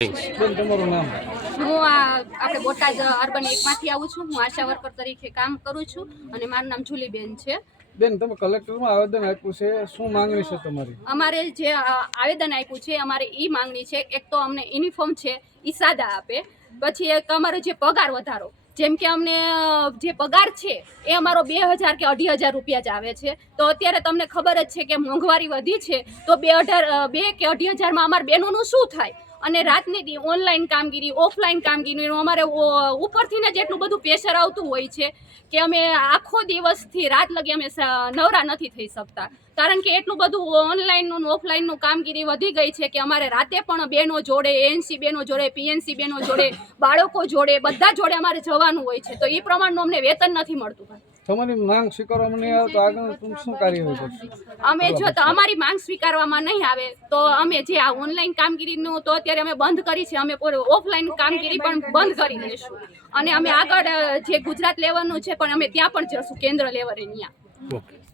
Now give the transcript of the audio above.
બેન તમારું નામ? હું આ આપણે બોટાદ અર્બન એકમાંથી આવું છું. હું આશા વર્કર તરીકે કામ કરું છું અને મારું નામ જુલીબેન છે. બેન તમે કલેક્ટરમાં આવેદન આપ્યું છે. શું માંગણી છે તમારી? અમારે જે આવેદન આપ્યું છે અમારે એ માંગણી છે. એક તો અમને યુનિફોર્મ છે એ સાદા આપે. પછી એક અમારો જે પગાર વધારો જેમ કે અમને જે પગાર છે એ અમારો બે હજાર કે અઢી હજાર રૂપિયા જ આવે છે. તો અત્યારે તમને ખબર જ છે કે મોંઘવારી વધી છે. તો બે અઢાર બે કે અઢી હજારમાં અમારા બહેનોનું શું થાય? અને રાતની દી ઓનલાઈન કામગીરી ઓફલાઈન કામગીરીનું અમારે ઉપરથી ને જેટલું બધું પ્રેશર આવતું હોય છે કે અમે આખો દિવસથી રાત લગી અમે નવરા નથી થઈ શકતા. કારણ કે એટલું બધું ઓનલાઈનનું ઓફલાઈનનું કામગીરી વધી ગઈ છે કે અમારે રાતે પણ બેનો જોડે એએનસી બેનો જોડે પીએનસી બેનો જોડે, બાળકો જોડે, બધા જોડે અમારે જવાનું હોય છે. તો એ પ્રમાણનું અમને વેતન નથી મળતું. તમારી માંગ સ્વીકારવામાં નહીં આવે તો આગળ શું કાર્યવાહી કરશે? અમે જો તો અમારી માંગ સ્વીકારવામાં નહીં આવે તો અમે જે આ ઓનલાઈન કામગીરીનું તો અત્યારે અમે બંધ કરી છે અમે ઓફલાઈન કામગીરી પણ બંધ કરી દઈશું. અને અમે આગળ જે ગુજરાત લેવલનું છે પણ અમે ત્યાં પણ જશું કેન્દ્ર લેવલે ત્યાં ઓકે.